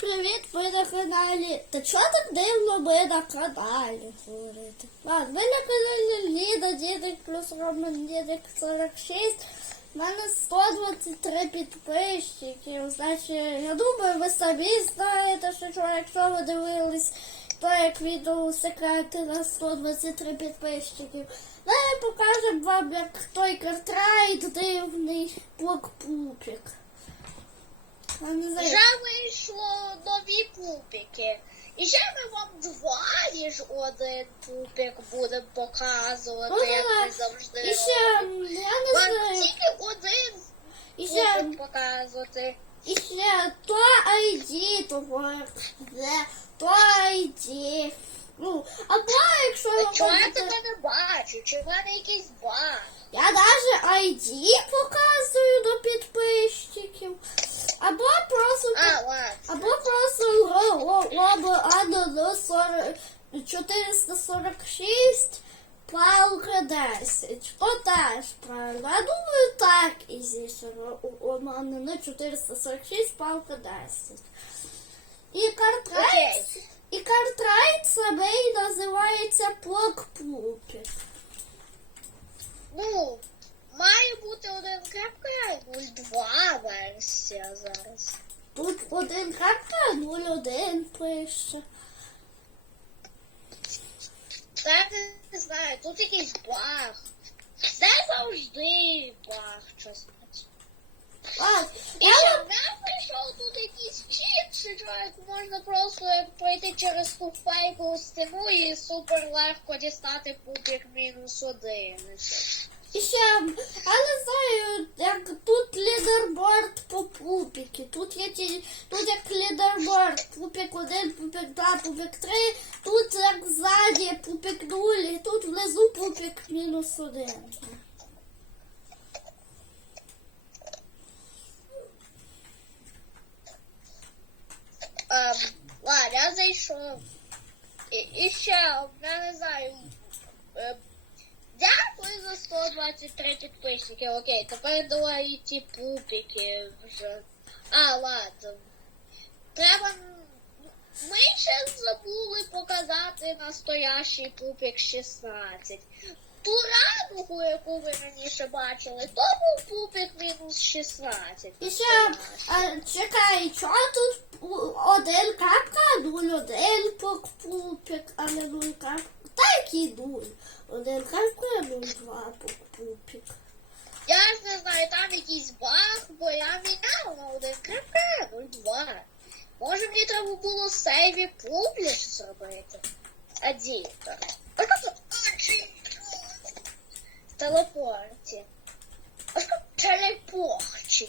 привіт! Ви на каналі. Та чого так дивно ми на каналі говорити? Ладно, ви на каналі Ліда, Дідик плюс Роман Дідик 46. У мене 123 підписчиків. Значить, я думаю, ви самі знаєте, що чого, якщо ви дивились то як відео секрети на 123 підписчиків. Ми покажемо вам, як той картрайт дивний блок-пупік. Вже вийшло нові пупики. І ще ми вам два, ніж один пупик будемо показувати, Ну, як ми завжди І ще, я не Вам знаю, тільки один і ще, будемо показувати. і ще то ID того, де, то ID. Ну, або якщо А чого я тебе не бачу? Чи в мене якийсь баг? я навіть ID показую до підписчиків, або просто, А, або просто ро- ро- до 446 палка 10. То теж правильно. Я думаю, так і здесь у мене на 446 палка 10. І картрайт, і картрайт самий називається плок-пупік. Ну, має бути 1.02 версія зараз. Тут один карта 01 пише. Та не знаю, тут якийсь баг. Це завжди баг, чесно. А, І я ще прийшов тут якийсь чіт, що чоловік можна просто пройти через ту фейкову стіну і супер легко дістати пупік мінус один. Ще, я не знаю, як тут лідерборд по пупіки. Тут є ті, тут як лідерборд, пупік 1, пупік 2, пупік 3, тут як ззаді пупік 0, і тут внизу пупік мінус 1. Ем, ладно, я зайшов. І, і ще, я не знаю. За 123 підписники. Окей, тепер давай ті пупики вже. А, ладно. Треба. Ми ще забули показати настоящий пупик 16. Ту радугу, яку ви раніше бачили, то був пупик мінус 16. І ще, а, чекай, чого тут один 0, 1 пук пупік, а не 0 крапка. Так і 0. Один крапка, 0, 2 пук пупік. Я ж не знаю, там якийсь баг, бо я міняв на один крапка, 02. Може мені треба було сейві публіш зробити. Адіктор. Телепорті. Телепорті.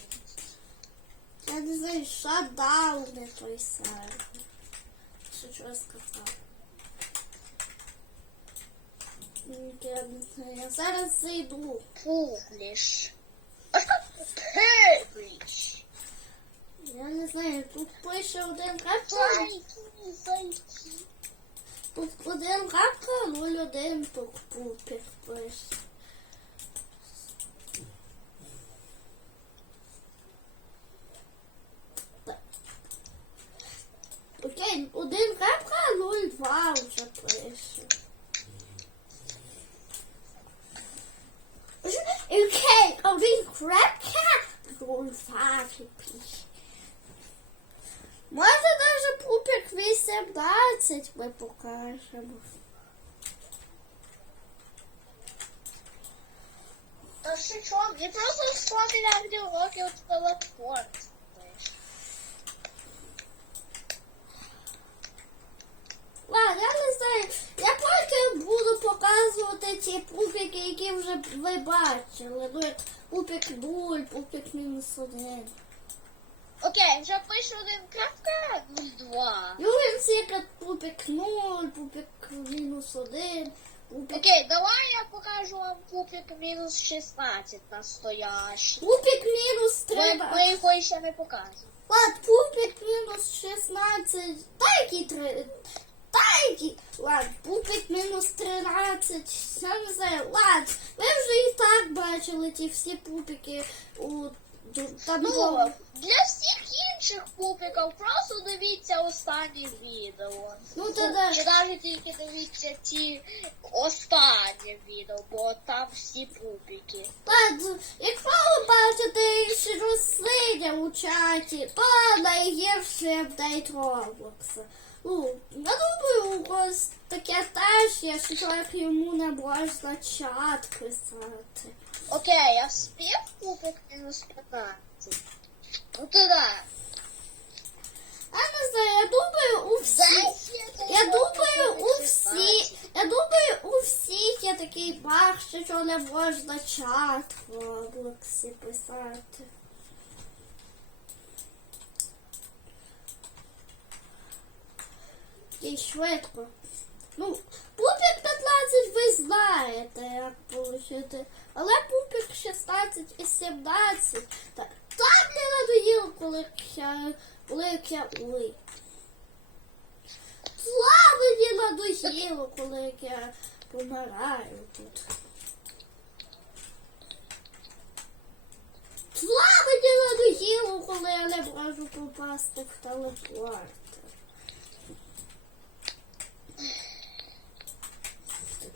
Я не знаю, шатдаун не той сервер. Що чого сказав? Я зараз зайду. Публіш. Публіш. Я не знаю, тут пише один крапка, тут один крапка, 01 пук пупік пише. Так. Окей, один крапка, 02 вже пише. Окей, один крапка, 02 пише. Може даже пупік 18 ми покажемо. Та що чого? Мені просто 100 мільярдів років телепорт. Ладно, я не знаю. Я потім буду показувати ті пупіки, які вже ви бачили. Ну, як пупік 0, пупік мінус 1. Окей, вже пише один крапка 02. Юрін Секрет пупік 0, пупік мінус 1, пупік... Окей, давай я покажу вам пупик мінус 16 настоящий. Пупік мінус Ми, 3. ми його ще не показуємо. Лад, пупік мінус 16. Та які 3. Та які. Лад, пупік мінус 13. Я не знаю. Лад, ви вже і так бачили ті всі пупіки у там Ну, було. для інших пупиків просто дивіться останні відео. Ну, тоді- Чи навіть тільки дивіться ті останні відео, бо там всі пупіки. Так, якщо ви бачите, що сидя у чаті, то найгірший апдейт Роблокса. Ну, я думаю, у вас таке теж є, що йому не можна чат писати. Окей, я вспів пупик мінус 15. Ну то да. Я думаю, у всіх. Я думаю, у всіх, я думаю, у всіх є такий баг, що чого не можна чат в Роблоксі писати. І швидко. Ну, пупік 15 ви знаєте, як получити. Але пупік 16 і 17. Та, так мені надоїло, коли коли я, ой. Зла мені надоїло, коли я помираю тут. Зла мені надоїло, коли я не можу попасти в телепорт.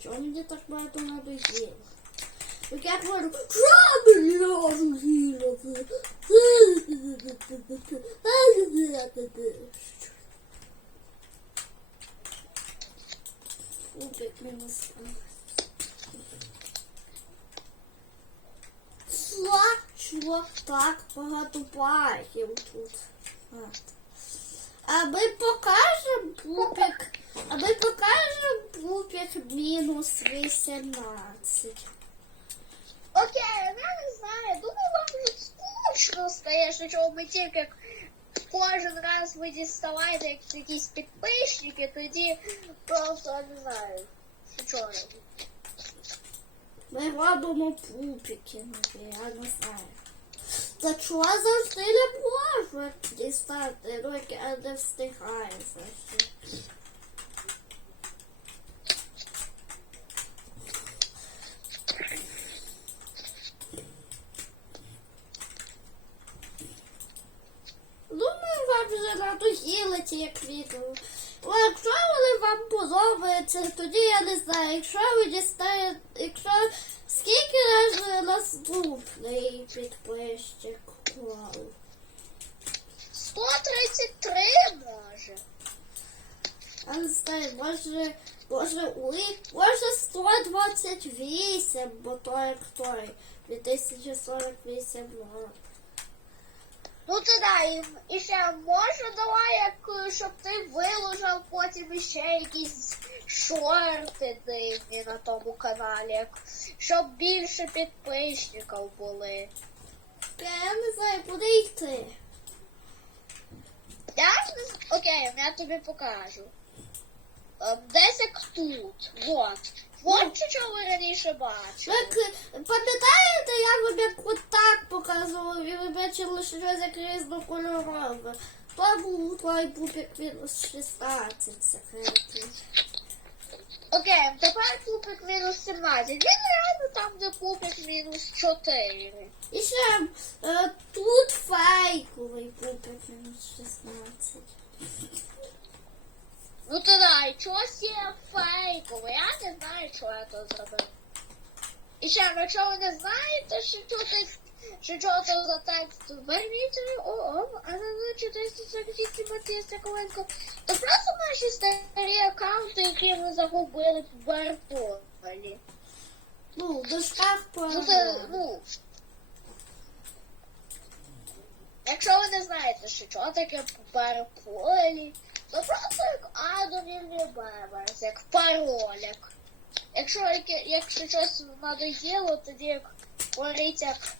Чого мені так багато надоїло? Як я говорю, що мені надоїло? Кубик мінус. Що? Що так багато багів тут? А ми покажемо пупик. А ми покажемо пупик мінус 18. Не знаю. Думаю, вам вже скучно стає, що чого ми тільки кожен раз ви діставаєте як- якісь підписчики, тоді просто не знаю. Що чого. Ми робимо пупики, я не знаю. Та чого завжди не можу дістати, як я не встигаю завжди. Думаю, вам вже ці. О, якщо вони вам подобаються, тоді я не знаю, якщо ви дістаєте, якщо скільки разів наступний підписчик клав. 133 може. Я не знаю, може, може, ой, може 128, бо той як той, 2048 років. Ну то да, і, і ще може давай, як, щоб ти виложив потім іще якісь шорти дивні на тому каналі, як, щоб більше підписників були. Я не знаю, куди йти. Я ж не окей, я тобі покажу. Ем, Десь як тут. Вот. Що чого ви раніше бачили. Пам'ятаєте, я вам як от так показувала, і ви бачили, що щось як різнокольорове. То був той пупік мінус 16 секретів. Окей, тепер купик мінус 17. Він реально там, де купик мінус 4. І ще е, тут фейковий пупік мінус 16. Ну то да, і чогось є фейкове. Я не знаю, що я тут зробив. І ще, якщо ви не знаєте, що тут що чого це за текст, верніть о, о, а не читайте закріті Матія Соколенко, то просто наші старі аккаунти, які ми загубили в Барполі. Ну, в дошках Ну, це, ну, якщо ви не знаєте, що чого таке парполі, то просто як адовільний беберс, як пароляк. Якщо, якщо щось надоїло, тоді як говорить, як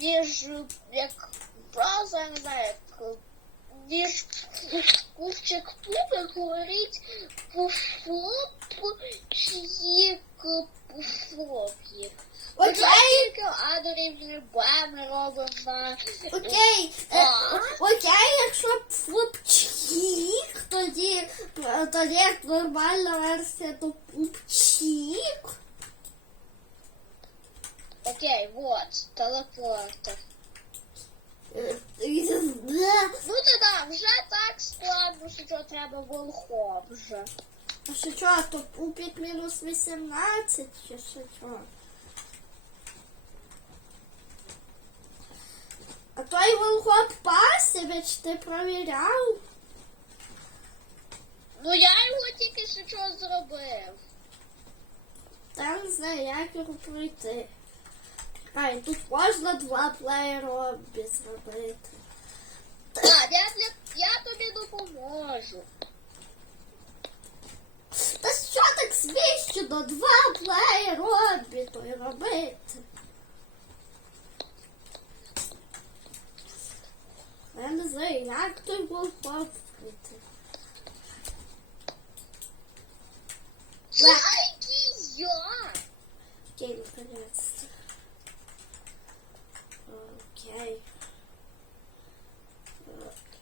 ніж як просто не знаю, як ніж кувчик пупик говорить пуфлоп чиїк пуфлоп'їк. Окей. Адорівні беми робимо Окей, окей, якщо пупчик, тоді, тоді як нормальна версія, то пупчик. Окей, вот, телепортер. Ну то да, вже так тому що треба волхом вже. А що чого, то пупік мінус 18 чи що А той волхоп Пасівич ти провіряв? Ну я його тільки що зробив. Та не знаю, як його пройти. Ай, тут можна два плеєробі зробити. Так, я, для, я тобі допоможу. Та що так сміщено? Два плеєробі то й робити. Я не знаю, як той волхоп пройти. Який я? Окей, наконец-то. Окей.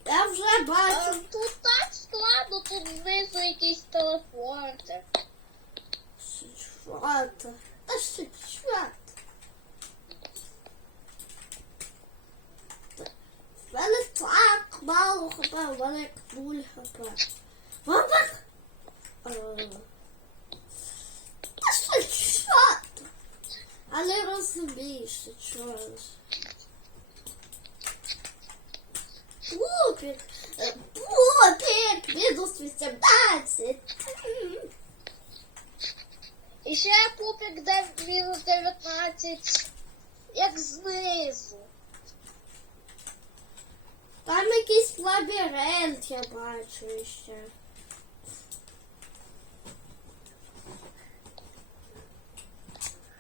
Я вже А, бачу. тут так складно, тут знизу якісь телефорти. Що це? Та що що це? В мене так мало хп, мене як нуль хп. Бабах! Е, Та що це? А не розумієш, ж. Пупік! Е, Пупік! Мінус 18! І ще пупик де мінус 19, як знизу. Там якийсь лабіринт, я бачу ще.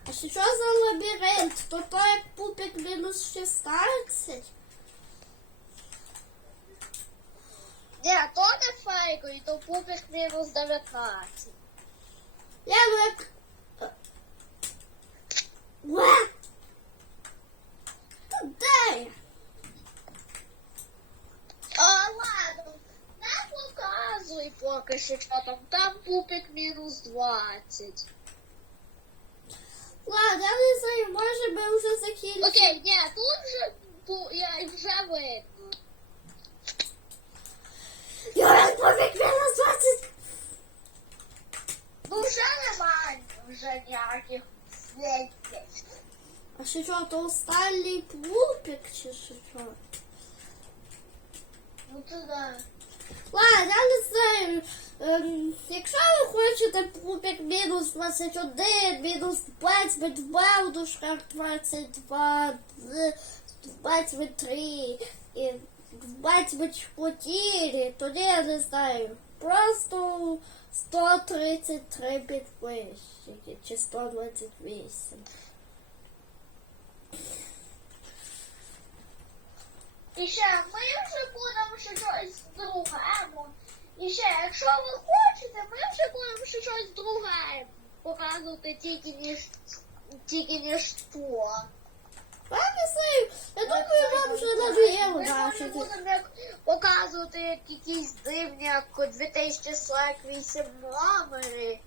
А що за лабіринт? То то як пупік мінус 16? Ні, то не фейковий, то пупик мінус 19. Я ну як... Е. поки що, що там. Там пупик мінус 20. Ладно, я не знаю, може ми вже закінчимо. Окей, ні, тут вже, ту- я, вже видно. Юра, пупік мінус 20! Ну вже немає вже ніяких світів. А що що, то останній пупік чи що? що? Ну туди. Ладно, я не знаю. Ем, якщо ви хочете пупік мінус 21, мінус 22 в дужках 22, з- 23 і 24, тоді я не знаю. Просто 133 підписчики чи 128. І ще ми вже будемо ще щось друге. І ще, якщо ви хочете, ми вже будемо ще щось друге показувати тільки ніж тільки ніж то. Я не я думаю, вам вже надоело Ми може будемо як показувати як якісь дивні, як 2048 номери.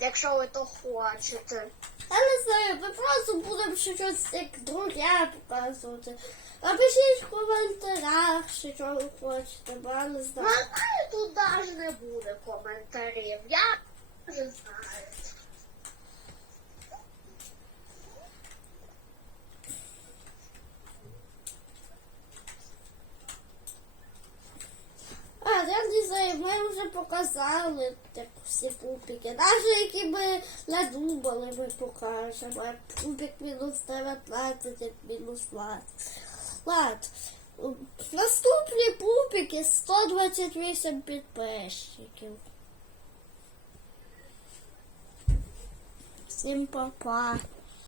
Якщо ви то хочете. Я не знаю, ми просто будемо щось як друге показувати. Напишіть в коментарях, що чого ви хочете, бо я не знаю. знаю, тут навіть не буде коментарів. Я не знаю. А, я не знаю, ми вже показали так, всі пупіки. Навіть які ми не думали, ми покажемо. Як Пупік мінус 19, як мінус 20. Ладно. Наступні пупіки 128 підписчиків. Всім па-па.